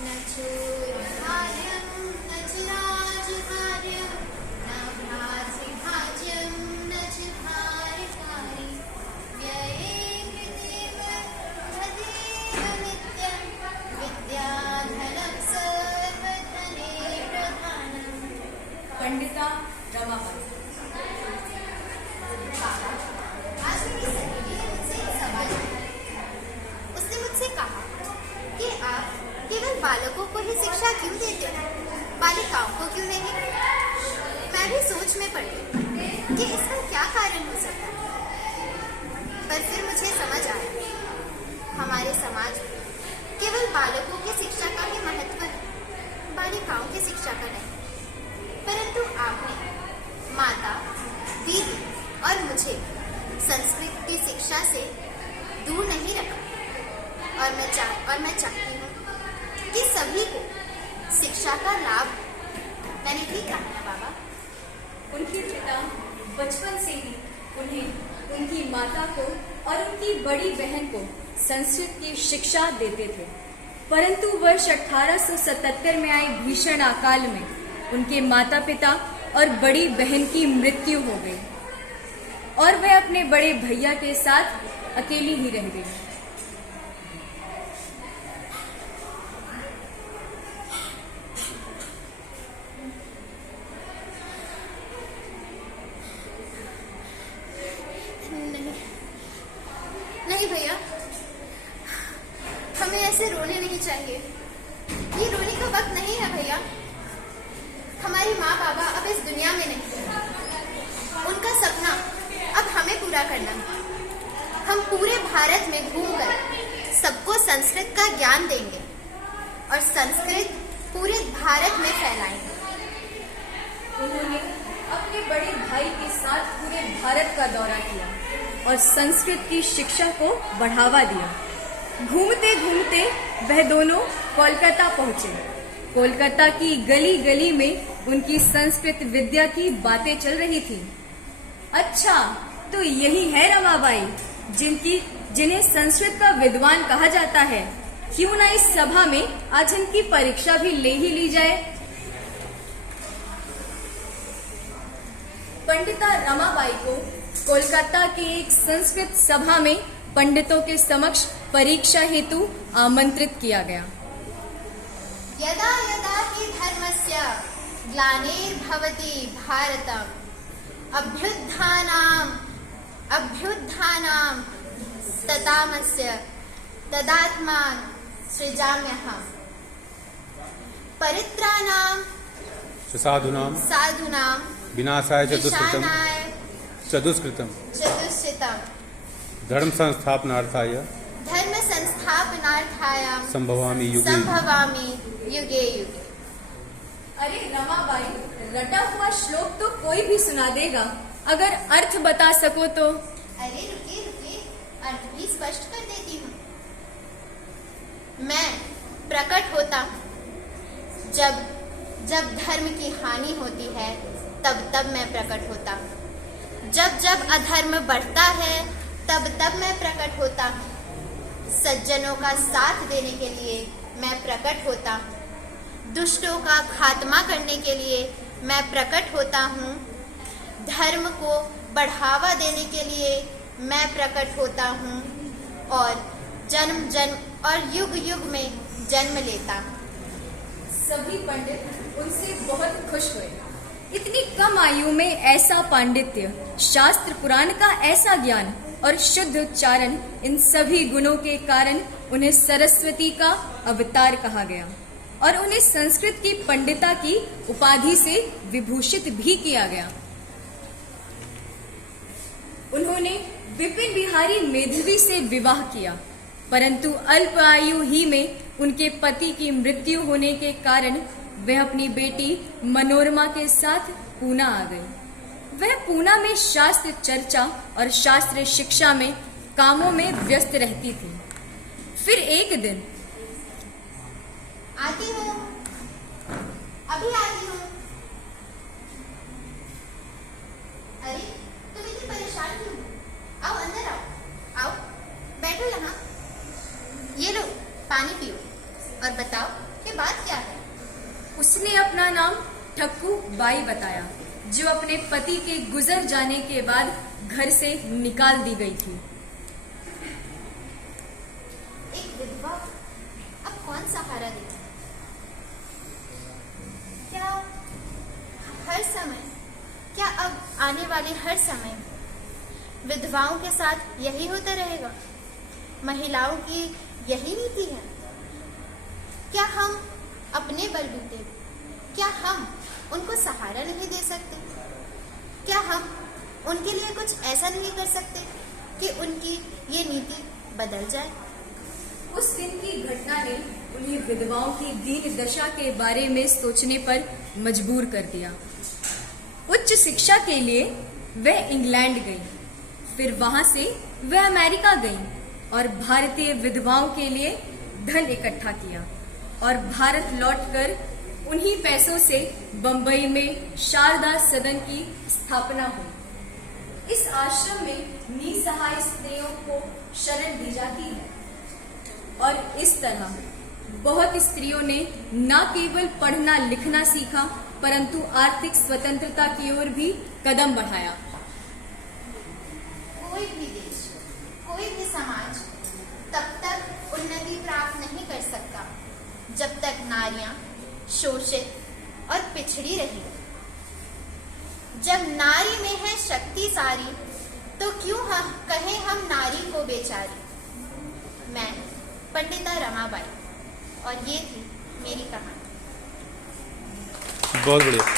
न चोरभार्यं न च राजभार्यं न भ्रातृभाज्यं न च भारकारी व्यये कृतेव तदेव नित्यं विद्याधनं सर्वधने प्रधानम्। पंडिता रमाबाई। आज मेरी सहेली ने मुझसे एक सवाल किया। उसने मुझसे कहा कि आप केवल बालकों को ही शिक्षा क्यों देते हो, बालिकाओं को क्यों नहीं? मैं भी सोच में पड़ गई कि इसका क्या कारण हो सकता है, पर फिर मुझे समझ आया हमारे समाज में केवल बालकों की शिक्षा का ही महत्व है, बालिकाओं की शिक्षा का नहीं। परंतु आपने माता, दीदी और मुझे संस्कृत की शिक्षा से दूर नहीं रखा और मैं चाहती हूँ कि सभी को शिक्षा का लाभ। मैंने ठीक कहा ना बाबा? उनके पिता बचपन से ही उन्हें उनकी माता को और उनकी बड़ी बहन को संस्कृत की शिक्षा देते थे, परंतु वर्ष 1877 में आई भीषण अकाल में उनके माता पिता और बड़ी बहन की मृत्यु हो गई और वह अपने बड़े भैया के साथ अकेली ही रह गई। नहीं भैया, हमें ऐसे रोने नहीं चाहिए। ये रोने का वक्त नहीं है भैया। हमारी माँ बाबा अब इस दुनिया में नहीं, उनका सपना अब हमें पूरा करना है। हम पूरे भारत में घूमकर सबको संस्कृत का ज्ञान देंगे और संस्कृत पूरे भारत में फैलाएंगे। उन्होंने अपने बड़े भाई के साथ पूरे भारत का दौरा किया और संस्कृत की शिक्षा को बढ़ावा दिया। घूमते घूमते वह दोनों कोलकाता पहुंचे। कोलकाता की गली गली में उनकी संस्कृत विद्या की बातें चल रही थी। अच्छा, तो यही है रमाबाई जिन्हें संस्कृत का विद्वान कहा जाता है। क्यों ना इस सभा में आज इनकी परीक्षा भी ले ही ली जाए। पंडिता रमाबाई को कोलकाता की एक संस्कृत सभा में पंडितों के समक्ष परीक्षा हेतु आमंत्रित किया गया। यदा यदा हि धर्मस्य ग्लानिर्भवति भारतम् अभ्युत्थानं ततामस्य तदात्मानं सृजाम्यहम् परित्राणां साधूनां विनाशाय चतुष्कृतम् धर्म संस्थापनार्थाय संभवामि युगे युगे। अरे रमाबाई, रटा हुआ श्लोक तो कोई भी सुना देगा, अगर अर्थ बता सको तो। अरे रुकिए, अर्थ भी स्पष्ट कर देती हूँ। मैं प्रकट होता हूँ जब धर्म की हानि होती है, तब मैं प्रकट होता हूँ। जब अधर्म बढ़ता है, तब मैं प्रकट होता हूँ। सज्जनों का साथ देने के लिए मैं प्रकट होता हूँ। दुष्टों का खात्मा करने के लिए मैं प्रकट होता हूँ। धर्म को बढ़ावा देने के लिए मैं प्रकट होता हूँ और जन्म और युग युग में जन्म लेता हूँ। सभी पंडित उनसे बहुत खुश हुए। इतनी कम आयु में ऐसा पांडित्य, शास्त्र पुराण का ऐसा ज्ञान और शुद्ध उच्चारण, इन सभी गुणों के कारण उन्हें सरस्वती का अवतार कहा गया और उन्हें संस्कृत की पंडिता की उपाधि से विभूषित भी किया गया। उन्होंने विपिन बिहारी मेधावी से विवाह किया, परंतु अल्प आयु ही में उनके पति की मृत्यु होने के कारण वह अपनी बेटी मनोरमा के साथ पूना आ गई। वह पूना में शास्त्र चर्चा और शास्त्र शिक्षा में कामों में व्यस्त रहती थी। फिर एक दिन आती हूँ, अभी आती हूँ। अरे तुम इतनी परेशान क्यों? आओ अंदर आओ, बैठो यहाँ। ये लो पानी पियो और बताओ कि बात क्या है। उसने अपना नाम ठक्कू बाई बताया, जो अपने पति के गुजर जाने के बाद घर से निकाल दी गई थी। एक विधवा अब कौन सहारा देगा? क्या अब आने वाले हर समय विधवाओं के साथ यही होता रहेगा? महिलाओं की यही नीति है? क्या हम अपने बलबूते, क्या हम उनको सहारा नहीं दे सकते? क्या हम उनके लिए कुछ ऐसा नहीं कर सकते कि उनकी ये नीति बदल जाए? उस दिन की घटना ने उन्हें विधवाओं की दीन दशा के बारे में सोचने पर मजबूर कर दिया। उच्च शिक्षा के लिए वह इंग्लैंड गई, फिर वहां से वह अमेरिका गई और भारतीय विधवाओं के लिए धन इकट्ठा किया और भारत लौटकर उन्हीं पैसों से बंबई में शारदा सदन की स्थापना हुई। इस आश्रम में निसहाय स्त्रियों को शरण दी जाती है और इस तरह बहुत स्त्रियों ने न केवल पढ़ना लिखना सीखा, परंतु आर्थिक स्वतंत्रता की ओर भी कदम बढ़ाया। कोई भी देश, कोई भी समाज तब तक उन्नति प्राप्त नहीं कर सकता जब तक नारियां शोषित और पिछड़ी रही। जब नारी में है शक्ति सारी, तो क्यों हम कहें हम नारी को बेचारी। मैं पंडिता रमाबाई, और ये थी मेरी कहानी। बहुत बढ़िया।